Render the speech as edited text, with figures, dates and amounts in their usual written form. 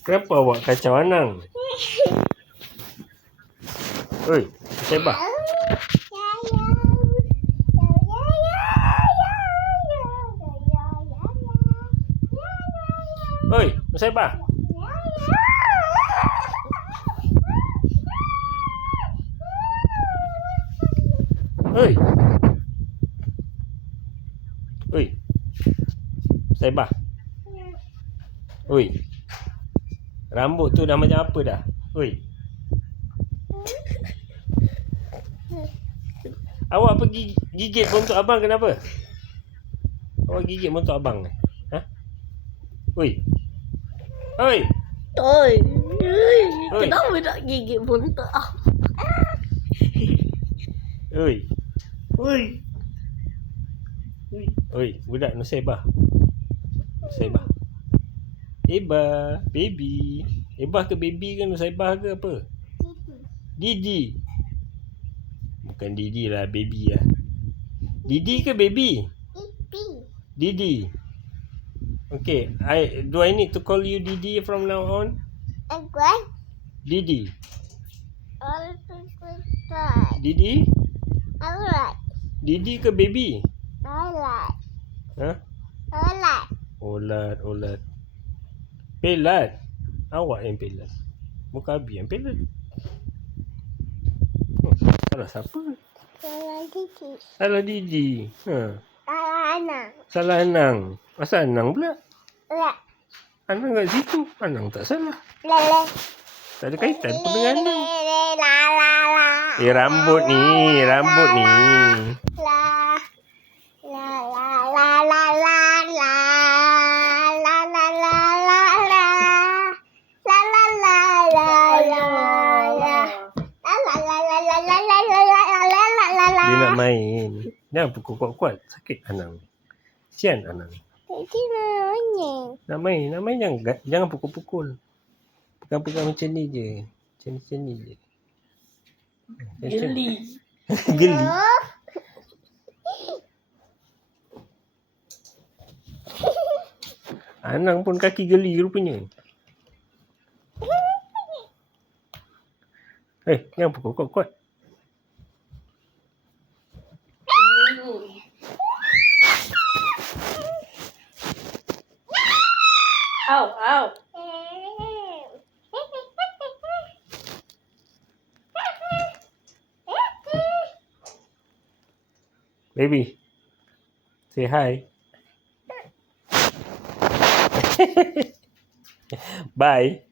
Kenapa awak kacau Anang? Oi, Saibah. Oi, Saibah. Oi. Oi. Saibah. Oi. Rambut tu dah macam apa dah? Oi. Awak pergi gigit bontot abang kenapa? Awak gigit bontot abang ni? Ha? Oi. Oi. Oi. Oi. Kenapa nak gigit bontot? Oi. Oi. Oi, budak Nusaibah. Nusaibah. Ebah, baby. Ebah ke baby ke Nusaibah ke apa? Didi. Bukan Didi lah, baby lah. Didi ke baby? Didi. Okay, do I need to call you Didi from now on? Didi. Didi? Didi ke baby? Ha? Olat. Pelat. Awak yang pelat. Bukan Abi yang pelat. Salah siapa? Salah Didi. Ha. Salah Anang. Asal Anang pula? Anang kat situ. Anang tak salah. Tak ada kaitan pun dengan Anang. Rambut ni. Dia nak main. Jangan pukul kuat-kuat. Sakit Anang. Kesian Anang. Nak main jangan pukul-pukul. Pegang-pegang macam ni je. Macam ni je. Geli. Geli. Anang pun kaki geli rupanya. Jangan pukul kuat-kuat. Au. Baby, say hi. Bye.